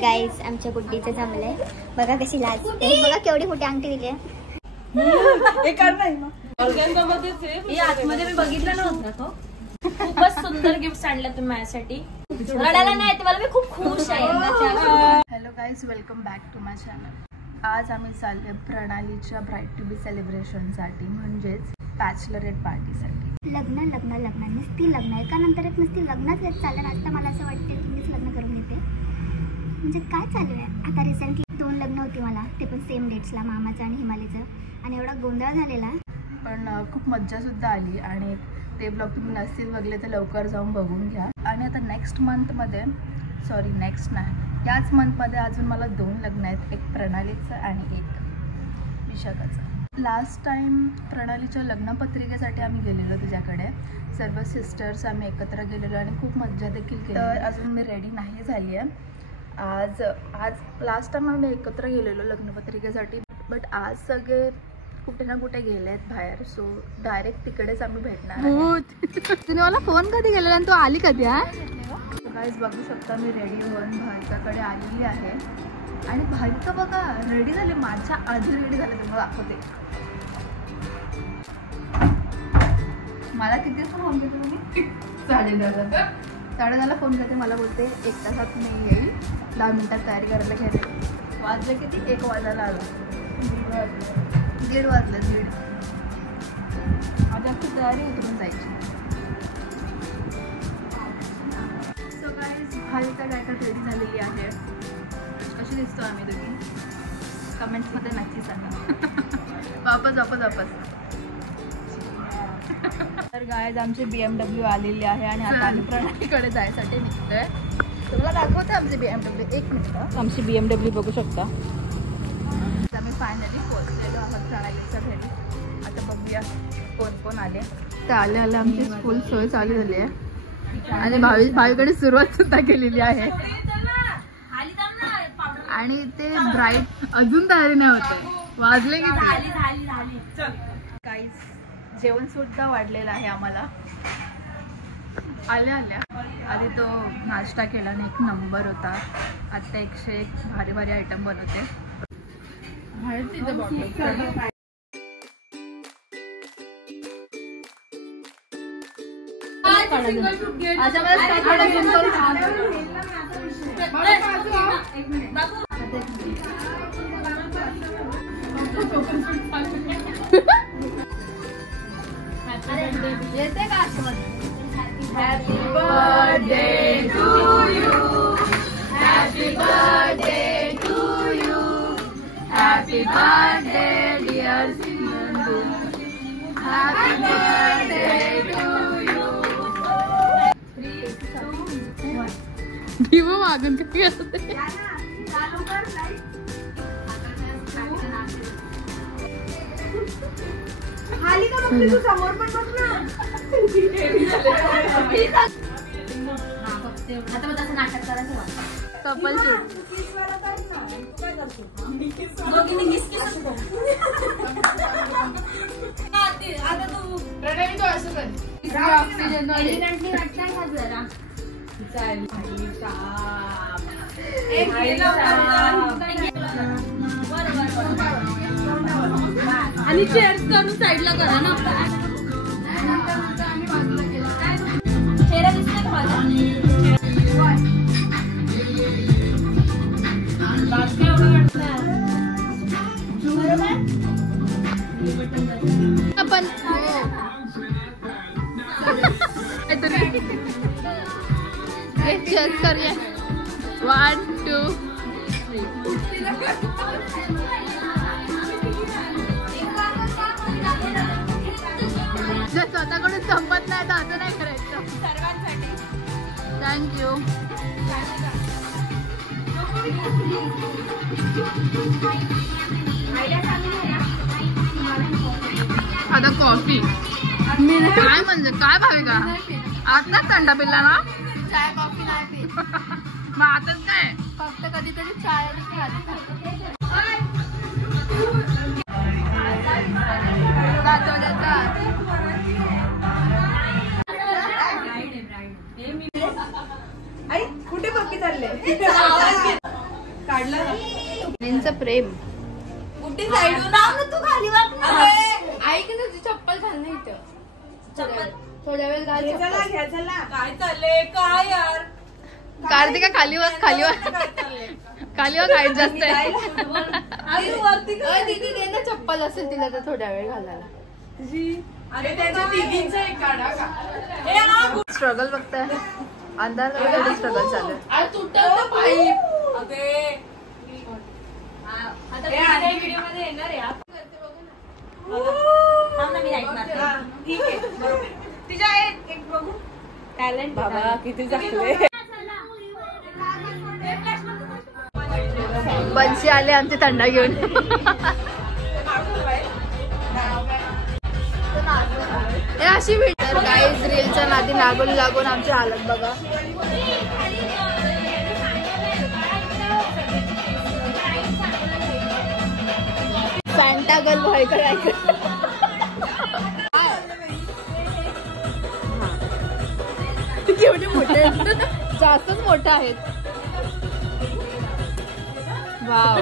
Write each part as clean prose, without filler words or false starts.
गाईस आमच्या गुड्डीचं जमलंय बघा कशी लाजते बघा केवढी मोठी अंगठी दिली आतमध्ये मी बघितलं नव्हतं खूपच सुंदर गिफ्ट आणलं तुम्ही माझ्यासाठी रडायला नाही तुम्हाला मी खूप खुश आहे hello guys welcome back to my channel. आज आम्ही चालले प्रणालीच्या ब्राईड टू बी सेलिब्रेशनसाठी म्हणजेच बॅचलरेट पार्टीसाठी। लग्न लग्न लग्न नुसती लग्न एका नंतर एक नुसती लग्नच येत चाललं आता मला असं वाटतं की मीच लग्न करून घेते म्हणजे काय चालू आहे आता। रिसेंटली 2 लग्न होती मला ते पण सेम डेट्सला मामाचं आणि हिमालीचं आणि एवढा गोंधळ झालेला पण खूप मज्जा सुद्धा आली आणि ते ब्लॉग तुम्ही नसतील बघले तर लवकर जाऊन बघून घ्या। आणि आता नेक्स्ट मंथमध्ये नेक्स्ट नाही याच मंथमध्ये अजून मला 2 लग्न आहेत, एक प्रणालीचं आणि एक विशाखाचं। लास्ट टाइम प्रणालीच्या लग्नपत्रिकेसाठी आम्ही गेलेलो तुझ्याकडे सर्व सिस्टर्स आम्ही एकत्र गेलेलो आणि खूप मज्जा देखील केली। तर अजून मी रेडी नाही झाली आहे। आज लास्ट टाइम आम्ही एकत्र गेलेलो लग्नपत्रिकेसाठी बट आज सगळे कुठे ना कुठे गेले आहेत बाहेर सो डायरेक्ट तिकडेच आम्ही भेटणार। तुम्ही मला फोन कधी केलेला आणि तू आली कधी? गाईज बघू शकता मी रेडी होऊन भाविकाकडे आलेली आहे आणि भाविका बघा रेडी झाली, माझ्या आधी रेडी झाले। तुम्हाला दाखवते मला किती फोन घेतो तुम्ही 10:30 फोन करते मला बोलते 1 तासात मी येईल 10 मिनिटात तयारी करायला घ्यायला। वाजले किती 1 वाजायला आला 1:30 वाजले माझ्या आपली तयारी उतरून जायची। सो गाईज भाविका काय रेडी झालेली आहे, कशी दिसतो आम्ही तुम्ही कमेंट्समध्ये नक्की सांगा। वापस तर गाईज आमची BMW आलेली आहे आणि आता आम्ही प्रणालीकडे जायसाठी निघतोय। तुम्हाला दाखवते आमची BMW 1 मिनिट। आमची BMW बघू शकता। आम्ही फायनली पोहोचलेलो आहोत प्रणालीच्या घरी। आता बघूया कोण कोण आले। तर आले आमची फुल सोय चालू झाली आहे आणि भावीकडे सुरुवात सुद्धा केलेली आहे आणि ते ब्राईड अजून तयारी नाही होते। वाजले की काहीच जेवण सुद्धा वाढलेलं आहे आम्हाला। आल्या आधी तो नाश्ता केला आणि 1 नंबर होता। आता 101 भारी भारी आयटम बनवते। Happy birthday to you, happy birthday to you, happy birthday dear Sindu, happy birthday to you. 3, 2, 1 give मागून किती असते चालू कर लाईट खाली का बघते तू समोर पण बघ ना। आता मग तसं नाटक करायचं कपल शूट आता तू प्रणाली तो असं कर ऑक्सिजन जरा आणि चेअर्स करून साईडला करा ना। चेहरा दिसतोय का माझा? आपण चेअर्स करूया 1 2 3 स्वतःकडून संपत नाही तर असं नाही करायचं सर्वांसाठी। थँक्यू। आता कॉफी काय म्हणजे काय भाविका आताच थंडा पिल्ला ना चाय कॉफी नाही पीत मग आताच काय फक्त कधीतरी चाय आई कुठे बघी चालले त्यांचं प्रेम कुठे साईडून राव ना तू खाली वाग. ऐक ना, तुझी चप्पल घाल नाही इथं. चप्पल थोड्या वेळ घाल चप्पल. काय चाललंय काय यार. कार्तिका खाली बस, खाली बस, खाली बस. हाईट जास्त आहे. दीदी दे ना चप्पल, असेल तिला तर थोड्या वेळ घालायला. अरे त्याच्या तिघींचं एक काढा का. स्ट्रगल बघताय, अंधार स्ट्रगल चालू आहे. व्हिडिओ मध्ये येणार आहे. मी ऐकणार. ठीक आहे तिच्या एक बघू टॅलेंट बाबा किती चांगले. बंशी आले आमचे थंडा घेऊन. हे अशी भेट गाईज, रीलच्या नादी लागून लागून आमची हालत बघा. फॅन्टा गर्ल व्हायचं ऐकत. केवढे मोठे आहेत, जास्तच मोठे आहेत. वाव.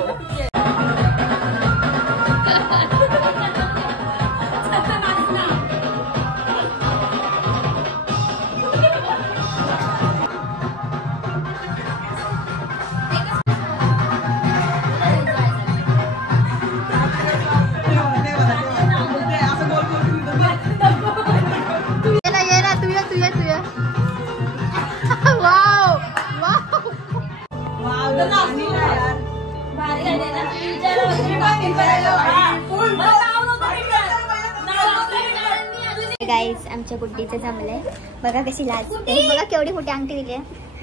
गाईज आमच्या गुड्डीचं जमलंय बघा, कशी लाजते बघा. केवढी मोठी अंगठी दिली आहे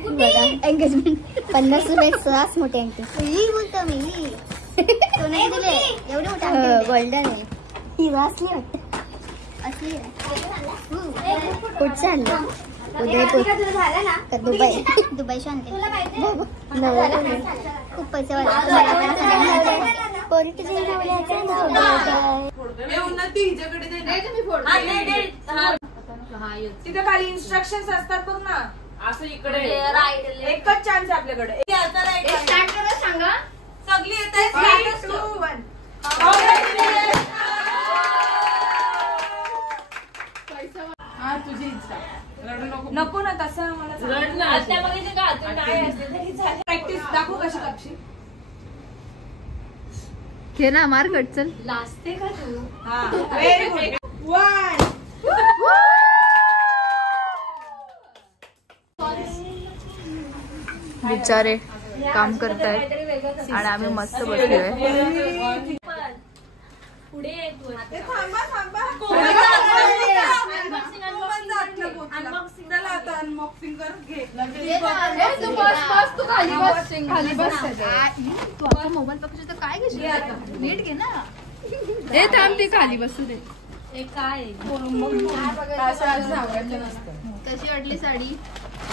बघा. एंगेजमेंट 50 रुपये सहज मोठी अंगठी. ही बोलतो मी, तो नाही दिले. एवढी मोठी अंगठी गोल्डन आहे ही. वाचली वाटत असली. कुठचं आणलं? उदयपूर, दुबईची आणते. खूप पैसे तिथे खाली इन्स्ट्रक्शन्स असतात बघ ना. असं इकडे एकच चान्स आपल्याकडे. सांगा सगळी येत आहे. 3, 2, 1 तुझी इच्छा. नको ना तसं मला प्रॅक्टिस दाखवू कशी करशील. घे ना, मार कट. चल लाजते का तू. हा व्हेरी गुड. 1 बिचारे काम करतायत आणि आम्ही मस्त बसलोय. पुढे अनबॉक्सिंग करून घे. मोबाईल पकडतो तर काय घेशील, नीट घे ना. हे थांब, ते खाली बसू दे. काय कशी वाटली साडी.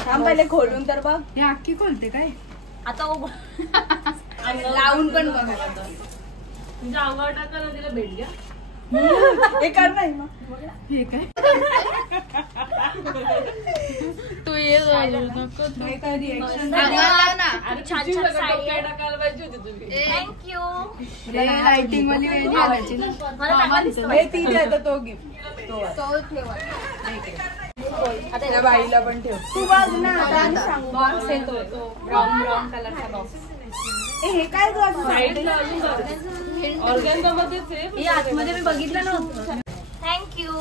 पहिले खोलून तर बघ. हे अख्खी खोलते काय आता. लावून पण बघा. तुझ्या अंगावर टाकायला तिला भेट घ्या. हे कर नाही मग. हे काय तू ये थँक्यू. लाइटिंग वाली आणायची ना. तो गिफ्ट तो ठेवा. आता बाईला पण ठेव. तू बघ ना. बॉक्स येतो ब्राऊन कलरचा बॉक्स. हे काय आतमध्ये मी बघितलं नव्हतं. थँक्यू.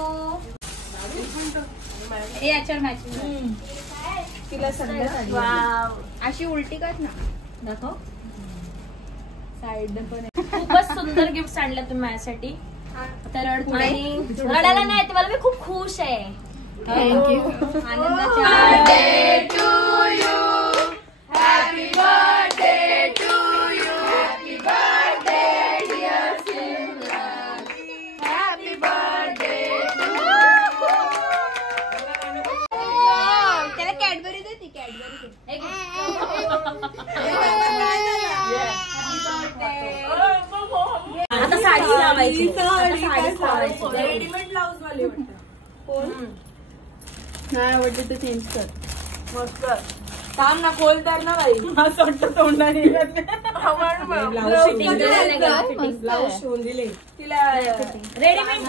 याच्यावर मॅचिंग तिला सगळं. अशी उलटी कर ना. दाखव. साइड पण खूपच सुंदर गिफ्ट आणलं तुम्ही माझ्यासाठी. तर रडायला नाही तुम्हाला. मी खूप खुश आहे. थँक्यू. आनंदाच्या आता साडी लावायची. रेडीमेड ब्लाउज वाले वाटतं. कोण नाही आवडली तर चेंज कर. मस्त. काम ना खोल तर ना बाई असं वाटतं तोंडाने ब्लाऊज शिवून दिले तिला रेडीमेड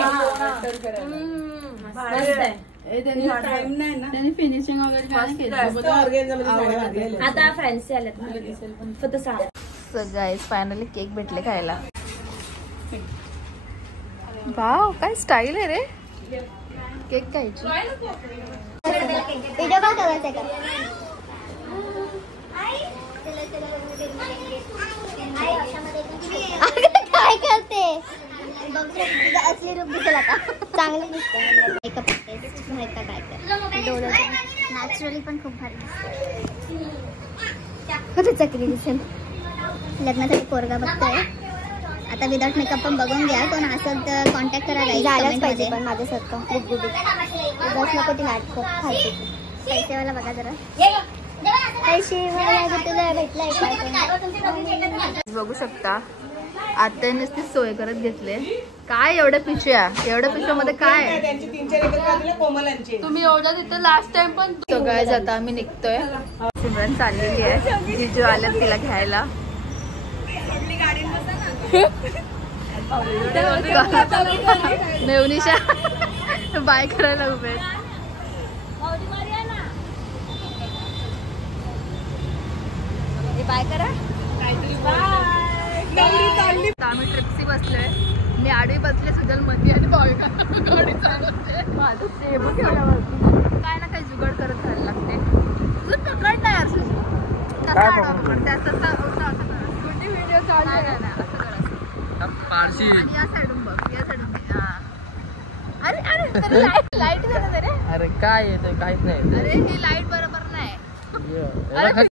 टाइम नाही ना त्यांनी फिनिशिंग वगैरे काय केलं. आता फॅन्सी आल्यात फक्त सो गाईज फायनली केक भेटले खायला. वाव काय स्टाईल आहे रे केक खायची. व्हिडिओ कॉल करायचा का? काय करते असली रूप दिसेल आता. चांगली दिसते मेकअप आर्टिस्ट माहित का काय कर नॅचरली पण खूप भारी दिसते. चक्री दिसेल. लग्नासाठी पोरगा बघतोय आता विदाउट मेकअप पण बघून घ्या. कोण असेल तर कॉन्टॅक्ट करा. झालाच पाहिजे पण माझ्यासारखं गुडगुडीत बस नको ती लाट खायची. पैसेवाला बघा जरा पैसे तुला भेटलाय काय. बघू शकता आत्याने नुसती सोय करत घेतले. काय एवढ्या पिशव्यामध्ये काय तुम्ही एवढं तिथे लास्ट टाइम पण सगळ्याच. आता आम्ही निघतोय. सिमरन चाललेली आहे. जिजू आल्यात तिला घ्यायला. मेवनिशा बाय करायला उभे. बाय करा. आम्ही ट्रिप्सी बसलोय. मी आडवी बसले सुजल मध्ये आणि गाडी चालवते. माझं सेब काय ना काही जुगाड करत राहायला लागते. तुझं पकड नाही यार सुजल कसा आडवा पकडते असं व्हिडिओ चालू नाही असं कर आणि या साईडून बघ या साईडून. अरे अरे लाईट झालं रे. अरे काय येतोय काहीच नाही. अरे ही लाईट बरोबर नाही.